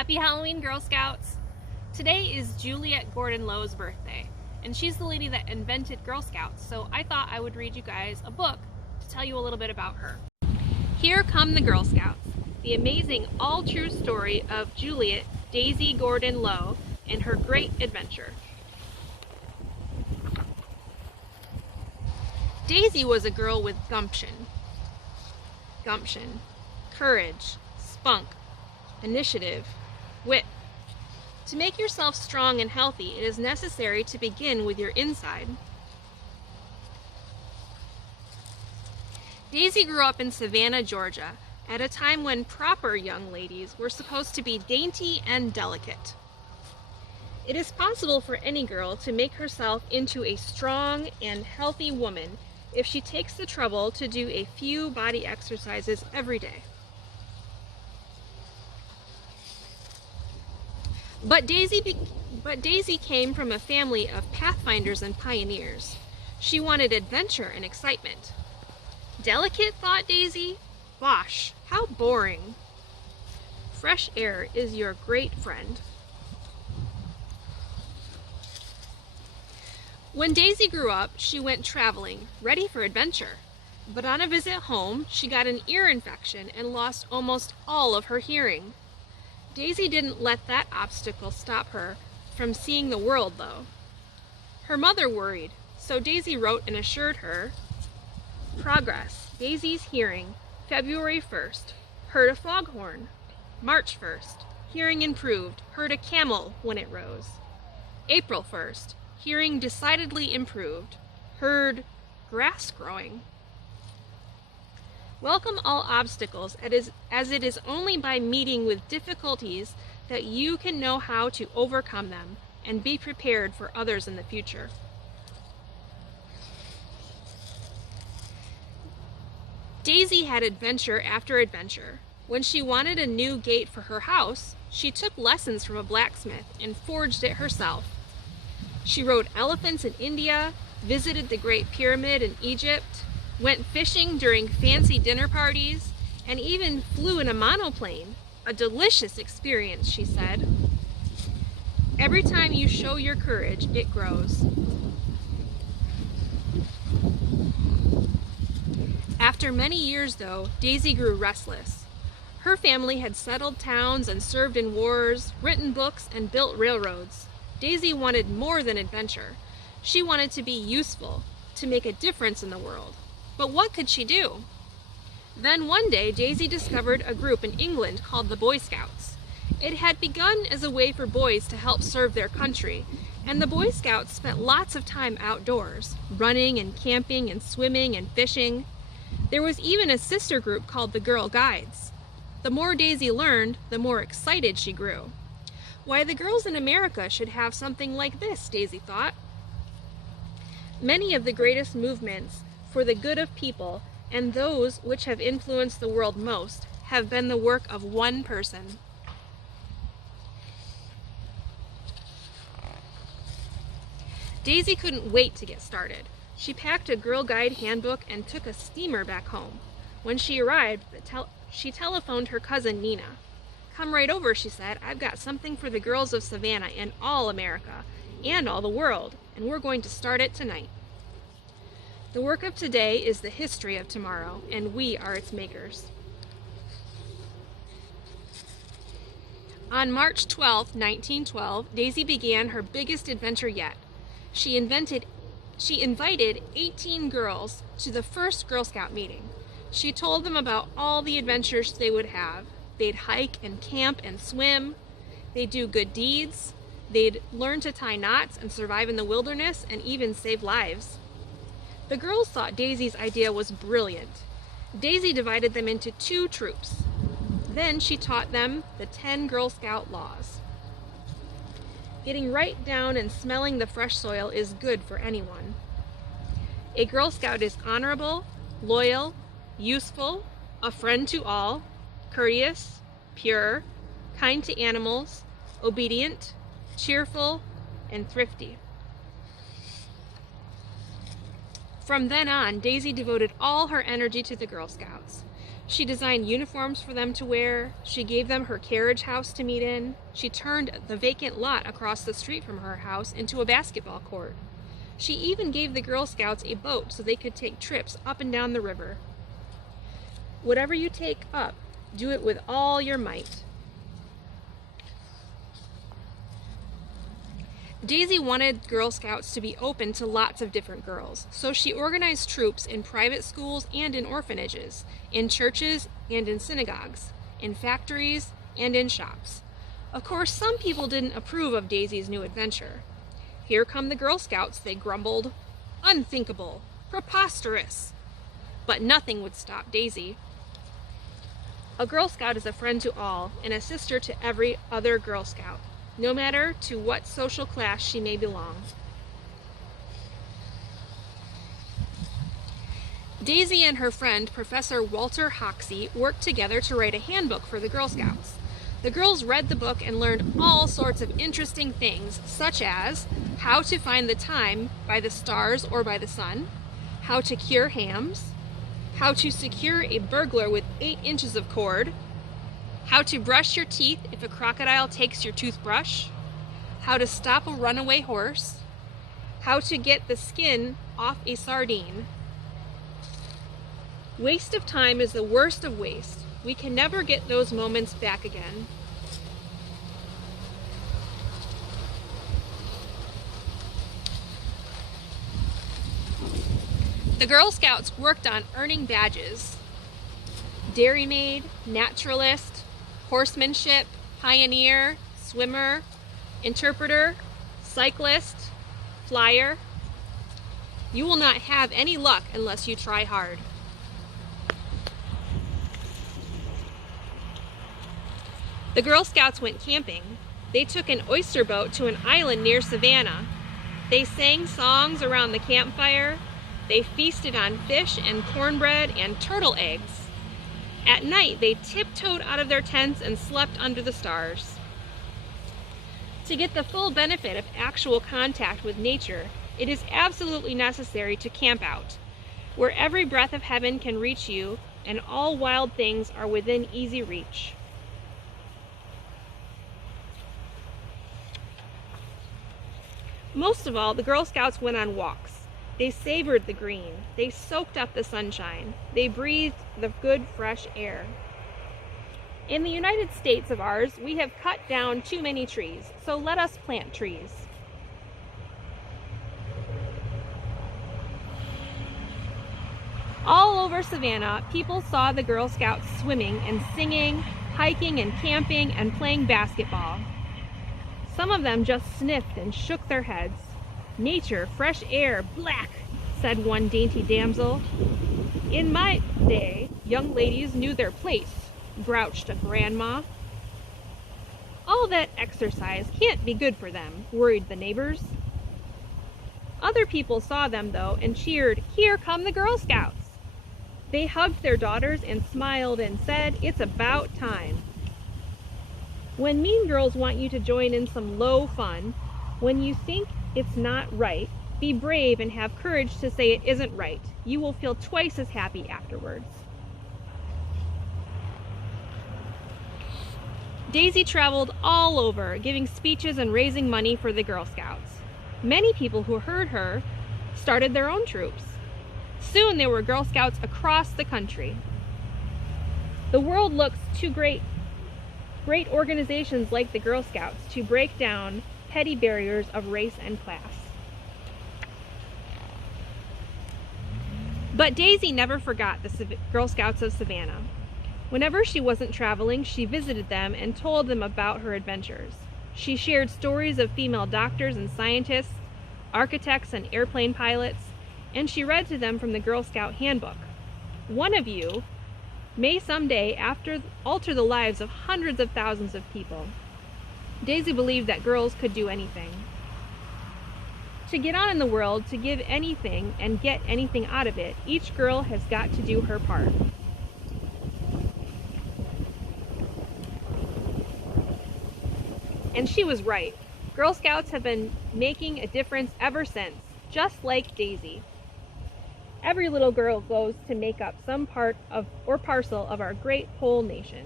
Happy Halloween, Girl Scouts! Today is Juliette Gordon-Lowe's birthday, and she's the lady that invented Girl Scouts, so I thought I would read you guys a book to tell you a little bit about her. Here Come the Girl Scouts, the amazing all-true story of Juliette Daisy Gordon-Lowe and her great adventure. Daisy was a girl with gumption, courage, spunk, initiative, wit. To make yourself strong and healthy, it is necessary to begin with your inside. Daisy grew up in Savannah, Georgia, at a time when proper young ladies were supposed to be dainty and delicate. It is possible for any girl to make herself into a strong and healthy woman if she takes the trouble to do a few body exercises every day. But Daisy came from a family of pathfinders and pioneers. She wanted adventure and excitement. Delicate, thought Daisy? Bosh, how boring. Fresh air is your great friend. When Daisy grew up, she went traveling, ready for adventure. But on a visit home, she got an ear infection and lost almost all of her hearing. Daisy didn't let that obstacle stop her from seeing the world, though. Her mother worried, so Daisy wrote and assured her, "Progress, Daisy's hearing, February 1st, heard a foghorn. March 1st, hearing improved, heard a camel when it rose. April 1st, hearing decidedly improved, heard grass growing." Welcome all obstacles, as it is only by meeting with difficulties that you can know how to overcome them and be prepared for others in the future. Daisy had adventure after adventure. When she wanted a new gate for her house, she took lessons from a blacksmith and forged it herself. She rode elephants in India, visited the Great Pyramid in Egypt, went fishing during fancy dinner parties, and even flew in a monoplane. A delicious experience, she said. Every time you show your courage, it grows. After many years, though, Daisy grew restless. Her family had settled towns and served in wars, written books, and built railroads. Daisy wanted more than adventure. She wanted to be useful, to make a difference in the world. But what could she do? Then one day, Daisy discovered a group in England called the Boy Scouts. It had begun as a way for boys to help serve their country, and the Boy Scouts spent lots of time outdoors, running and camping and swimming and fishing. There was even a sister group called the Girl Guides. The more Daisy learned, the more excited she grew. Why, the girls in America should have something like this, Daisy thought. Many of the greatest movements for the good of people, and those which have influenced the world most, have been the work of one person. Daisy couldn't wait to get started. She packed a Girl Guide handbook and took a steamer back home. When she arrived, she telephoned her cousin Nina. "Come right over," she said. "I've got something for the girls of Savannah and all America, and all the world, and we're going to start it tonight. The work of today is the history of tomorrow, and we are its makers." On March 12, 1912, Daisy began her biggest adventure yet. She invited 18 girls to the first Girl Scout meeting. She told them about all the adventures they would have. They'd hike and camp and swim. They'd do good deeds. They'd learn to tie knots and survive in the wilderness and even save lives. The girls thought Daisy's idea was brilliant. Daisy divided them into 2 troops. Then she taught them the 10 Girl Scout laws. Getting right down and smelling the fresh soil is good for anyone. A Girl Scout is honorable, loyal, useful, a friend to all, courteous, pure, kind to animals, obedient, cheerful, and thrifty. From then on, Daisy devoted all her energy to the Girl Scouts. She designed uniforms for them to wear. She gave them her carriage house to meet in. She turned the vacant lot across the street from her house into a basketball court. She even gave the Girl Scouts a boat so they could take trips up and down the river. Whatever you take up, do it with all your might. Daisy wanted Girl Scouts to be open to lots of different girls, so she organized troops in private schools and in orphanages, in churches and in synagogues, in factories and in shops. Of course, some people didn't approve of Daisy's new adventure. Here come the Girl Scouts, they grumbled. Unthinkable, preposterous. But nothing would stop Daisy. A Girl Scout is a friend to all and a sister to every other Girl Scout, no matter to what social class she may belong. Daisy and her friend, Professor Walter Hoxie, worked together to write a handbook for the Girl Scouts. The girls read the book and learned all sorts of interesting things, such as how to find the time by the stars or by the sun, how to cure hams, how to secure a burglar with 8 inches of cord, how to brush your teeth if a crocodile takes your toothbrush, how to stop a runaway horse, how to get the skin off a sardine. Waste of time is the worst of waste. We can never get those moments back again. The Girl Scouts worked on earning badges: Dairy Maid, Naturalist, Horsemanship, Pioneer, Swimmer, Interpreter, Cyclist, Flyer. You will not have any luck unless you try hard. The Girl Scouts went camping. They took an oyster boat to an island near Savannah. They sang songs around the campfire. They feasted on fish and cornbread and turtle eggs. At night, they tiptoed out of their tents and slept under the stars. To get the full benefit of actual contact with nature, it is absolutely necessary to camp out, where every breath of heaven can reach you and all wild things are within easy reach. Most of all, the Girl Scouts went on walks. They savored the green. They soaked up the sunshine. They breathed the good, fresh air. In the United States of ours, we have cut down too many trees, so let us plant trees. All over Savannah, people saw the Girl Scouts swimming and singing, hiking and camping and playing basketball. Some of them just sniffed and shook their heads. Nature, fresh air, black, said one dainty damsel. In my day, young ladies knew their place, grouched a grandma. All that exercise can't be good for them, worried the neighbors. Other people saw them, though, and cheered, "Here come the Girl Scouts." They hugged their daughters and smiled and said, "It's about time." When mean girls want you to join in some low fun, when you think it's not right, be brave and have courage to say it isn't right. You will feel twice as happy afterwards. Daisy traveled all over, giving speeches and raising money for the Girl Scouts. Many people who heard her started their own troops. Soon there were Girl Scouts across the country. The world looks to great organizations like the Girl Scouts to break down petty barriers of race and class. But Daisy never forgot the Girl Scouts of Savannah. Whenever she wasn't traveling, she visited them and told them about her adventures. She shared stories of female doctors and scientists, architects and airplane pilots, and she read to them from the Girl Scout handbook. One of you may someday alter the lives of hundreds of thousands of people. Daisy believed that girls could do anything. To get on in the world, to give anything and get anything out of it, each girl has got to do her part. And she was right. Girl Scouts have been making a difference ever since, just like Daisy. Every little girl goes to make up some part of or parcel of our great whole nation.